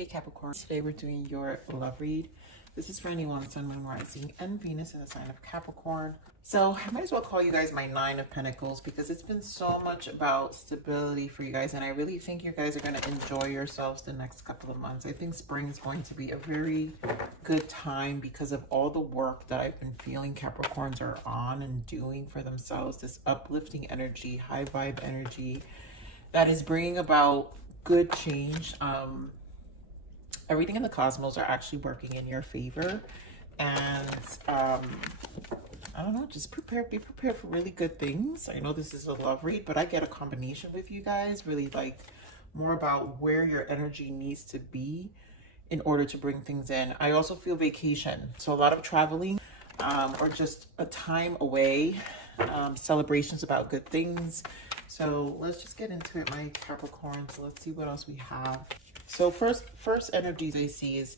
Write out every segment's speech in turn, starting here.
Hey Capricorn, today we're doing your love read. This is for anyone Sun, Moon, Rising, and Venus in the sign of Capricorn. So I might as well call you guys my Nine of Pentacles because it's been so much about stability for you guys, and I really think you guys are going to enjoy yourselves the next couple of months. I think spring is going to be a very good time because of all the work that I've been feeling Capricorns are on and doing for themselves. This uplifting energy, high vibe energy that is bringing about good change. Everything in the cosmos are actually working in your favor, and I don't know, just be prepared for really good things. I know this is a love read, but I get a combination with you guys, really like more about where your energy needs to be in order to bring things in. I also feel vacation, so a lot of traveling or just a time away, celebrations about good things. So let's just get into it, my Capricorns. Let's see what else we have. So first energies I see is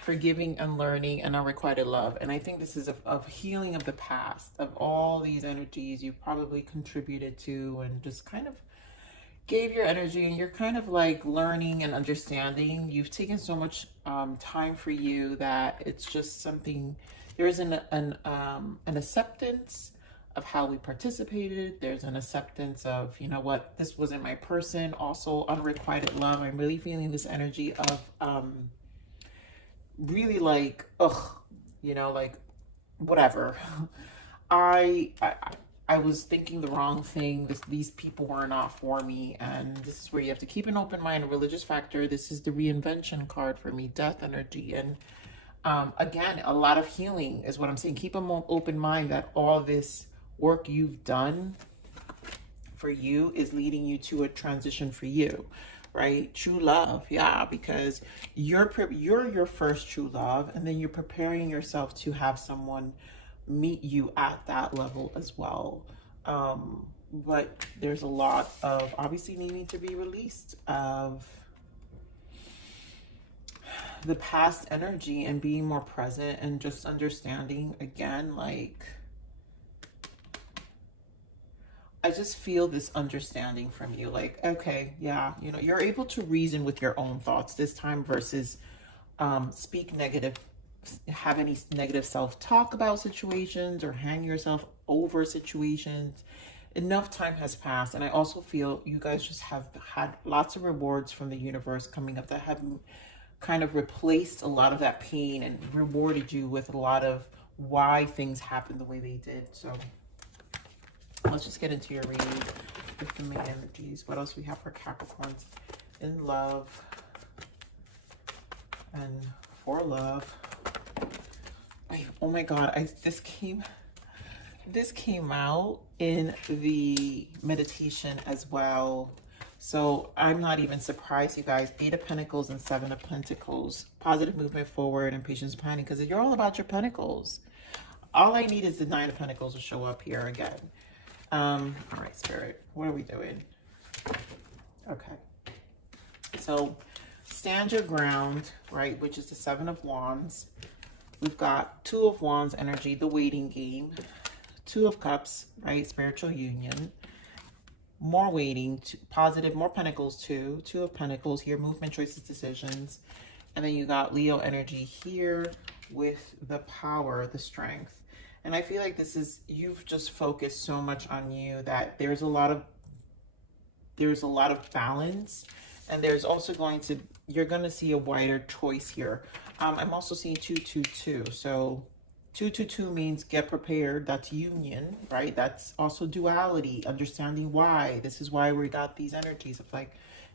forgiving and learning and unrequited love. And I think this is of healing of the past, of all these energies you probably contributed to and just kind of gave your energy, and you're kind of like learning and understanding. You've taken so much time for you that it's just something, there is an acceptance of how we participated. There's an acceptance of, you know what, this wasn't my person. Also unrequited love. I'm really feeling this energy of really like, you know, like whatever. I was thinking the wrong thing. These people were not for me, and this is where you have to keep an open mind. A religious factor. This is the reinvention card for me, death energy. And again, a lot of healing is what I'm saying. Keep an open mind that all this work you've done for you is leading you to a transition for you, right? True love, yeah, because you're your first true love, and then you're preparing yourself to have someone meet you at that level as well. But there's a lot of obviously needing to be released of the past energy and being more present and just understanding again, like I just feel this understanding from you, like, okay, yeah, you know, you're able to reason with your own thoughts this time versus speak negative, have any negative self-talk about situations or hang yourself over situations. Enough time has passed, and I also feel you guys just have had lots of rewards from the universe coming up that have kind of replaced a lot of that pain and rewarded you with a lot of why things happened the way they did. So let's just get into your reading with the main energies. What else we have for Capricorns in love and for love? Oh my God, this came out in the meditation as well. So I'm not even surprised, you guys. 8 of Pentacles and 7 of Pentacles. Positive movement forward and patience planning, because you're all about your Pentacles. All I need is the 9 of Pentacles to show up here again. All right, Spirit, what are we doing? Okay. So stand your ground, right, which is the 7 of Wands. We've got 2 of Wands energy, the waiting game. 2 of Cups, right, spiritual union. More waiting, positive, more Pentacles too. 2 of Pentacles here, movement, choices, decisions. And then you got Leo energy here with the power, the strength. And I feel like this is, you've just focused so much on you that there's a lot of balance, and there's also you're going to see a wider choice here. I'm also seeing 222. So 222 means get prepared. That's union, right? That's also duality, understanding why. This is why we got these energies of like,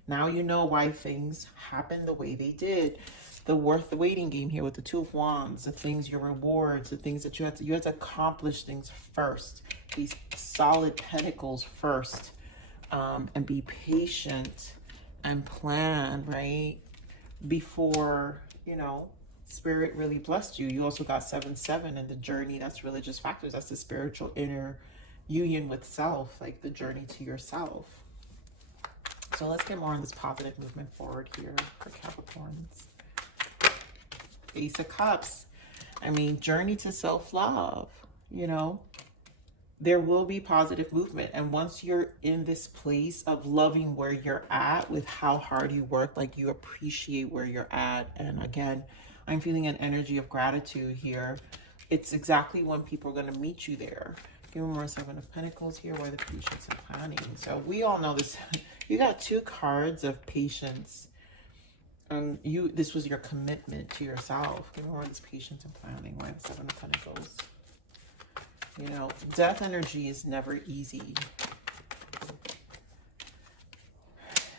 now you know why things happen the way they did. The waiting game here with the 2 of Wands, the things, your rewards, the things that you had to accomplish things first. These solid pentacles first, and be patient and plan, right? Before, you know, Spirit really blessed you. You also got 7-7 in the journey. That's religious factors. That's the spiritual inner union with self, like the journey to yourself. So let's get more on this positive movement forward here for Capricorns. Ace of Cups. I mean, journey to self-love, you know. there will be positive movement. And once you're in this place of loving where you're at with how hard you work, like you appreciate where you're at. And again, I'm feeling an energy of gratitude here. It's exactly when people are going to meet you there. Give me more Seven of Pentacles here. Why the patience and planning? So we all know this. You got 2 cards of patience. This was your commitment to yourself. Give me more of this patience and planning. Why the Seven of Pentacles? You know, death energy is never easy.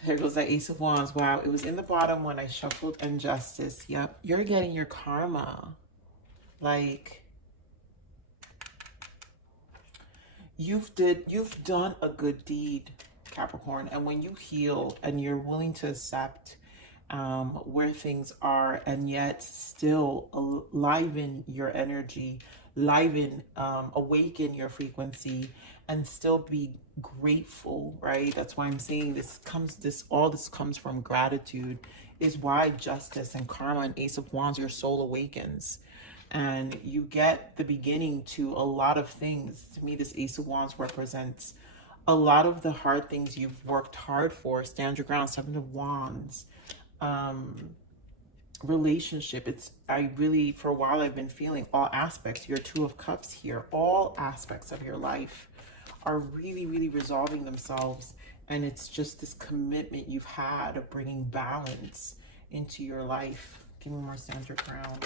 There goes that Ace of Wands. Wow, it was in the bottom when I shuffled Injustice. Yep, you're getting your karma. Like, you've done a good deed, Capricorn. And when you heal and you're willing to accept where things are, and yet still liven your energy, awaken your frequency, and still be grateful, right? That's why I'm saying all this comes from gratitude, is why Justice and Karma and Ace of Wands, your soul awakens. And you get the beginning to a lot of things. To me, this Ace of Wands represents a lot of the hard things you've worked hard for. Stand your ground. Seven of Wands. Relationship. For a while I've been feeling all aspects. Your Two of Cups here. All aspects of your life are really, really resolving themselves. And it's just this commitment you've had of bringing balance into your life. Give me more. Stand your ground.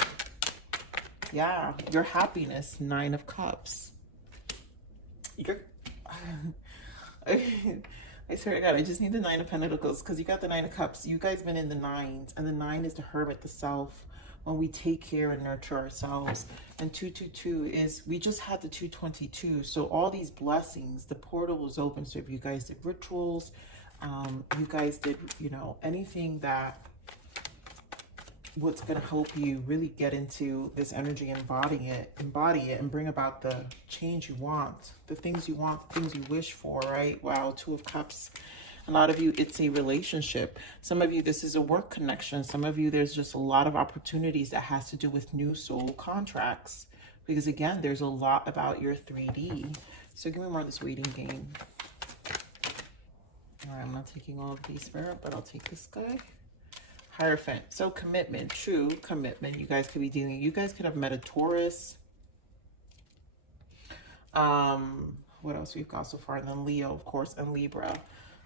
Yeah, your happiness, Nine of Cups. I swear to God, I just need the Nine of Pentacles, because you got the Nine of Cups. You guys been in the nines, and the 9 is the Hermit, the self, when we take care and nurture ourselves. And 222 is, we just had the 222. So all these blessings, the portal was open. So if you guys did rituals, you guys did, you know, anything that what's going to help you really get into this energy, embody it and bring about the change you want, the things you want, things you wish for, right? Wow, Two of Cups. A lot of you, it's a relationship. Some of you, this is a work connection. Some of you, there's just a lot of opportunities that has to do with new soul contracts, because again, there's a lot about your 3D. So give me more of this waiting game. All right, I'm not taking all of these, Spirit, but I'll take this guy. Hierophant. So commitment, true commitment. You guys could be dealing, you guys could have met a Taurus. What else we've got so far? And then Leo, of course, and Libra.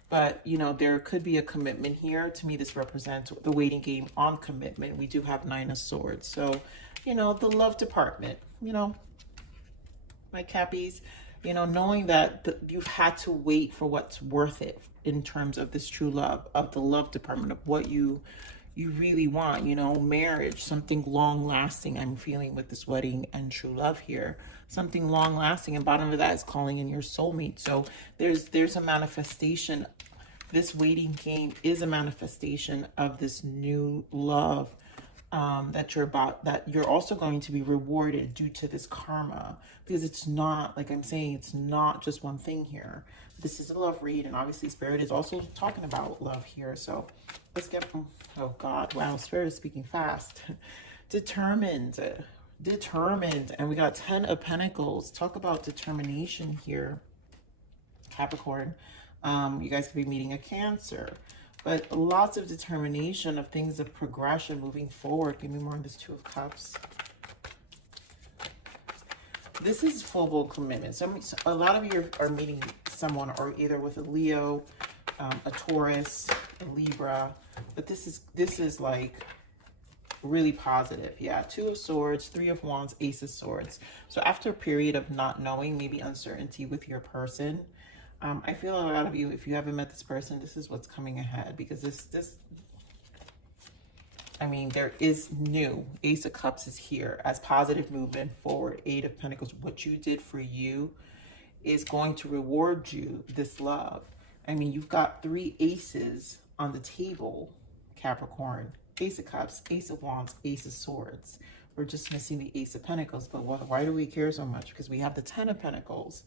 But, you know, there could be a commitment here. To me, this represents the waiting game on commitment. We do have Nine of Swords. So, you know, the love department, you know, my Cappies, you know, knowing that you've had to wait for what's worth it in terms of this true love, of the love department, of what you really want, you know, marriage, something long lasting. I'm feeling with this wedding and true love here, something long lasting. And bottom of that is calling in your soulmate. So there's a manifestation. This waiting game is a manifestation of this new love that you're also going to be rewarded due to this karma, because it's not, like I'm saying, it's not just one thing here. This is a love read, and obviously Spirit is also talking about love here. So let's get, oh God, wow, Spirit is speaking fast. Determined, and we got 10 of Pentacles. Talk about determination here, Capricorn. You guys could be meeting a Cancer, but lots of determination of things of progression moving forward. Give me more on this Two of Cups. This is full-blown commitment. So a lot of you are meeting someone, or either with a Leo, a Taurus, a Libra, but this is like really positive. Yeah, Two of Swords, Three of Wands, Ace of Swords. So after a period of not knowing, maybe uncertainty with your person, I feel a lot of you, if you haven't met this person, this is what's coming ahead, because I mean, there is new. Ace of Cups is here as positive movement forward. Eight of Pentacles, what you did for you is going to reward you this love. I mean, you've got 3 aces on the table, Capricorn. Ace of Cups, Ace of Wands, Ace of Swords. We're just missing the Ace of Pentacles, but why do we care so much? Because we have the 10 of Pentacles.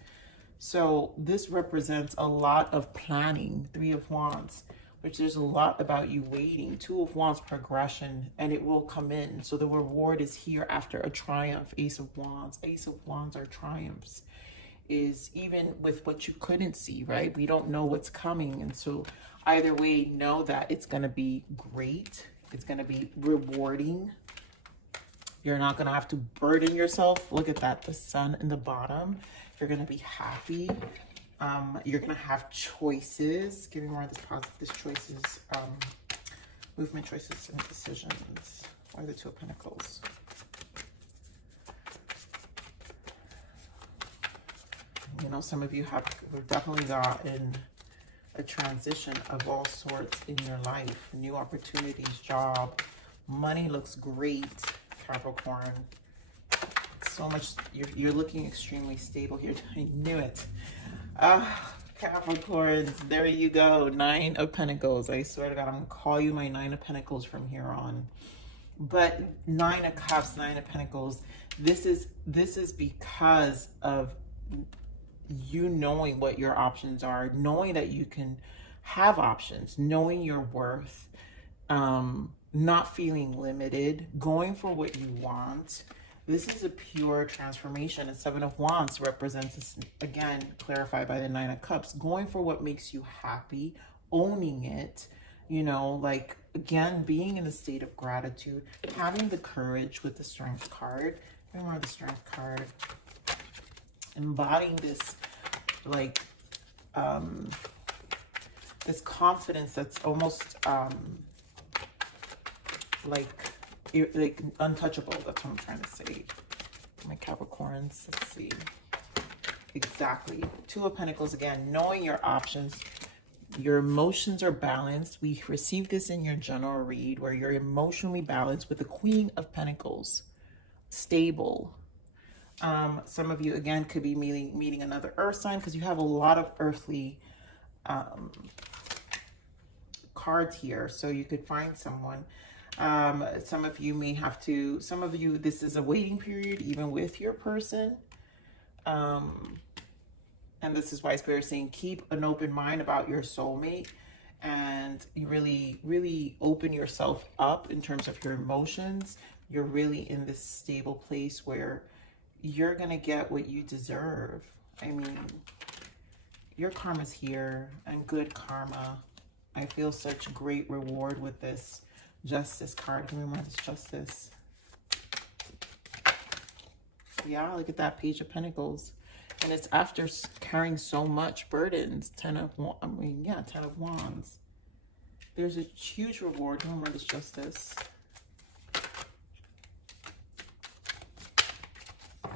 So this represents a lot of planning. Three of Wands, which there's a lot about you waiting. Two of Wands, progression, and it will come in. So the reward is here after a triumph. Ace of Wands. Ace of Wands are triumphs. is even with what you couldn't see, right? We don't know what's coming. And so either way, know that it's going to be great. It's going to be rewarding. You're not going to have to burden yourself. Look at that, the sun in the bottom. You're going to be happy. You're going to have choices. Give me more of this positive choices, movement, choices, and decisions. Or the Two of Pentacles. You know, some of you have definitely gotten a transition of all sorts in your life. New opportunities, job, money looks great, Capricorn. So much, you're looking extremely stable here. I knew it. Capricorns, there you go. 9 of Pentacles. I swear to God, I'm going to call you my 9 of Pentacles from here on. But 9 of Cups, 9 of Pentacles, this is because of you knowing what your options are, knowing that you can have options, knowing your worth, not feeling limited, going for what you want. This is a pure transformation. And 7 of Wands represents this, again, clarified by the 9 of Cups, going for what makes you happy, owning it, you know, like, again, being in a state of gratitude, having the courage with the Strength card. Give me more of the Strength card. Embodying this, like, this confidence that's almost like untouchable. That's what I'm trying to say. My Capricorns, let's see. Exactly. 2 of Pentacles again, knowing your options. Your emotions are balanced. We received this in your general read where you're emotionally balanced with the Queen of Pentacles. Stable. Some of you, again, could be meeting another earth sign because you have a lot of earthly cards here. So you could find someone. Some of you may have to, some of you, this is a waiting period even with your person. And this is why Spirit is saying keep an open mind about your soulmate. And you really, really open yourself up in terms of your emotions. You're really in this stable place where you're going to get what you deserve. I mean, your karma's here and good karma. I feel such great reward with this Justice card. Give me more of this Justice. Yeah, look at that Page of Pentacles. And it's after carrying so much burdens. 10 of Wands. There's a huge reward. Give me more of this Justice.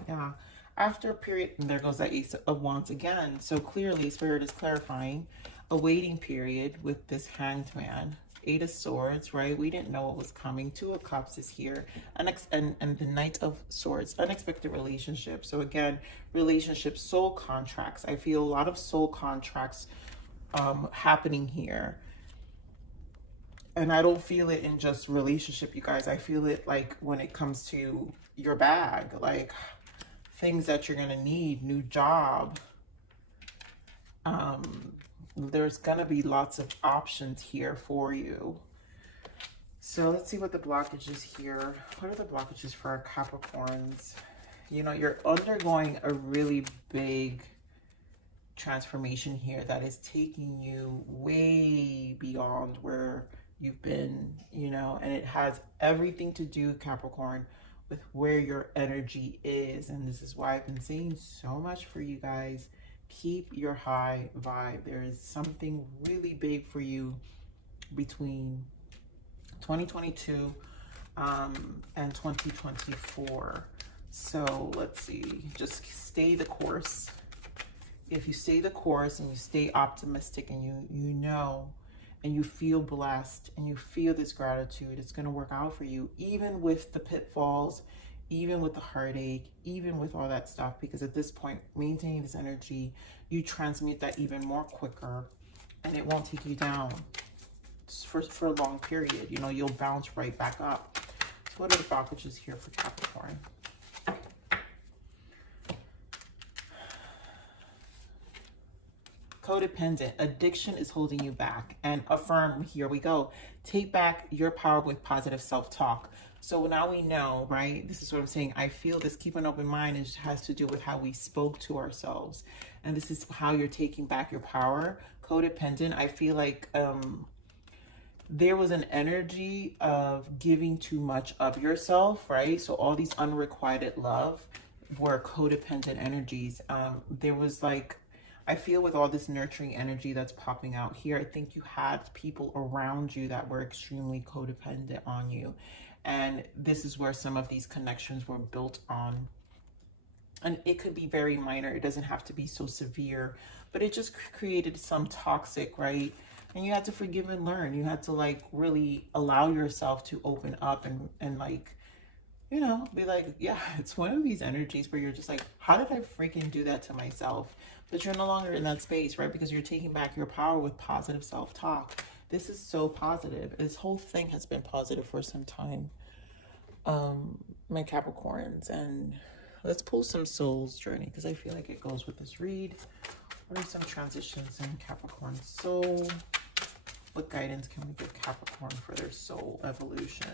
Yeah, after a period, and there goes that Ace of Wands again. So clearly, Spirit is clarifying a waiting period with this Hanged Man. 8 of Swords, right? We didn't know what was coming. 2 of Cups is here. And the Knight of Swords, unexpected relationship. So again, relationships, soul contracts. I feel a lot of soul contracts happening here. And I don't feel it in just relationship, you guys. I feel it like when it comes to your bag, like things that you're gonna need, new job. There's gonna be lots of options here for you. So let's see what the blockage is here. What are the blockages for our Capricorns? You know, you're undergoing a really big transformation here that is taking you way beyond where you've been, you know, and it has everything to do, Capricorn, with where your energy is. And this is why I've been saying so much for you guys. Keep your high vibe. There is something really big for you between 2022 and 2024. So let's see, just stay the course. If you stay the course and you stay optimistic and you know and you feel blessed and you feel this gratitude, it's going to work out for you, even with the pitfalls, even with the heartache, even with all that stuff, because at this point, maintaining this energy, you transmute that even more quicker and it won't take you down for a long period. You know, you'll bounce right back up. So what are the blockages here for Capricorn? Codependent. Addiction is holding you back. And affirm, here we go. Take back your power with positive self-talk. So now we know, right? This is what I'm saying. I feel this keep an open mind has to do with how we spoke to ourselves. And this is how you're taking back your power. Codependent. I feel like there was an energy of giving too much of yourself, right? So all these unrequited love were codependent energies. There was like, I feel with all this nurturing energy that's popping out here, I think you had people around you that were extremely codependent on you. And this is where some of these connections were built on. And it could be very minor. It doesn't have to be so severe, but it just created some toxic, right? And you had to forgive and learn. You had to like really allow yourself to open up and like, you know, be like, yeah, it's one of these energies where you're just like, how did I freaking do that to myself? But you're no longer in that space, right? Because you're taking back your power with positive self-talk. This is so positive. This whole thing has been positive for some time, my Capricorns. And let's pull some soul's journey because I feel like it goes with this read. What are some transitions in Capricorn soul? What guidance can we give Capricorn for their soul evolution?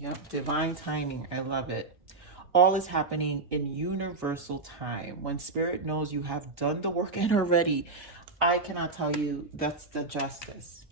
Yep, divine timing. I love it. All is happening in universal time. When spirit knows you have done the work and are ready, I cannot tell you, that's the justice.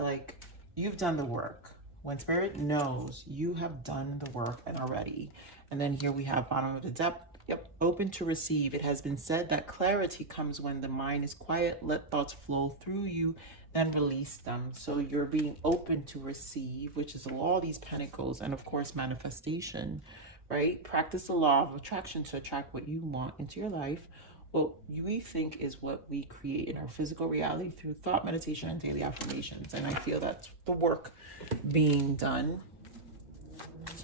Like, you've done the work. When spirit knows you have done the work and are ready. And then here we have bottom of the depth. Yep, open to receive. It has been said that clarity comes when the mind is quiet. Let thoughts flow through you, then release them. So you're being open to receive, which is all these pentacles, and of course manifestation, right? Practice the law of attraction to attract what you want into your life. What we think is what we create in our physical reality through thought, meditation, and daily affirmations. And I feel that's the work being done,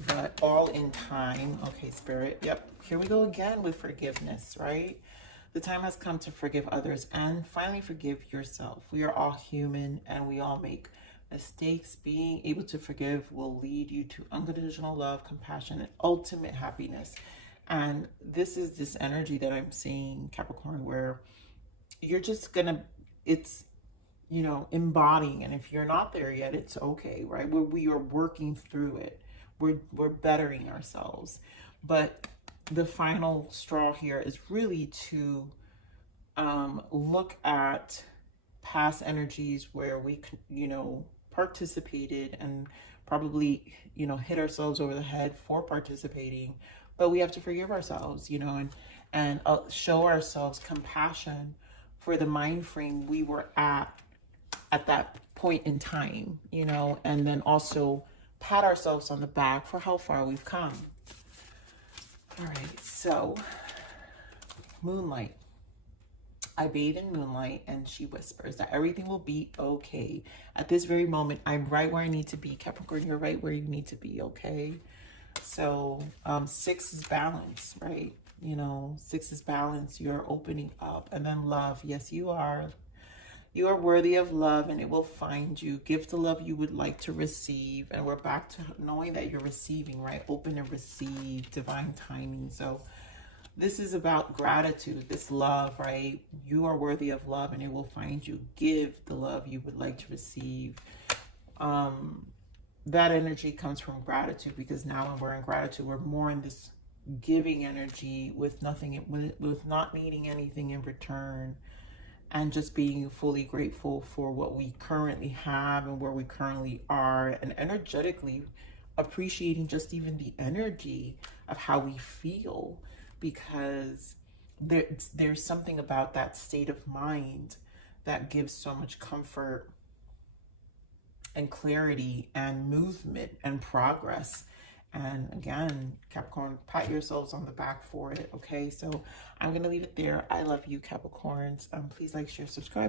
but all in time. Okay, spirit. Yep. Here we go again with forgiveness, right? The time has come to forgive others and finally forgive yourself. We are all human and we all make mistakes. Being able to forgive will lead you to unconditional love, compassion, and ultimate happiness. And this is this energy that I'm seeing, Capricorn, where you're just gonna, it's, you know, embodying. And if you're not there yet, it's okay, right? We are working through it. We're bettering ourselves. But the final straw here is really to look at past energies where we, you know, participated and probably, you know, hit ourselves over the head for participating. But we have to forgive ourselves, you know, and show ourselves compassion for the mind frame we were at that point in time, you know, and then also pat ourselves on the back for how far we've come. All right, so moonlight. I bathe in moonlight and she whispers that everything will be okay. At this very moment, I'm right where I need to be. Capricorn, you're right where you need to be, okay? So 6 is balance, right? You know, 6 is balance. You're opening up. And then love. Yes, you are. You are worthy of love and it will find you. Give the love you would like to receive. And we're back to knowing that you're receiving, right? Open and receive, divine timing. So this is about gratitude, this love, right? You are worthy of love and it will find you. Give the love you would like to receive. That energy comes from gratitude, because now when we're in gratitude, we're more in this giving energy with nothing, with not needing anything in return, and just being fully grateful for what we currently have and where we currently are, and energetically appreciating just even the energy of how we feel, because there's something about that state of mind that gives so much comfort and clarity and movement and progress. And again, Capricorn, pat yourselves on the back for it, okay? So I'm going to leave it there. I love you, Capricorns. Please like, share, subscribe.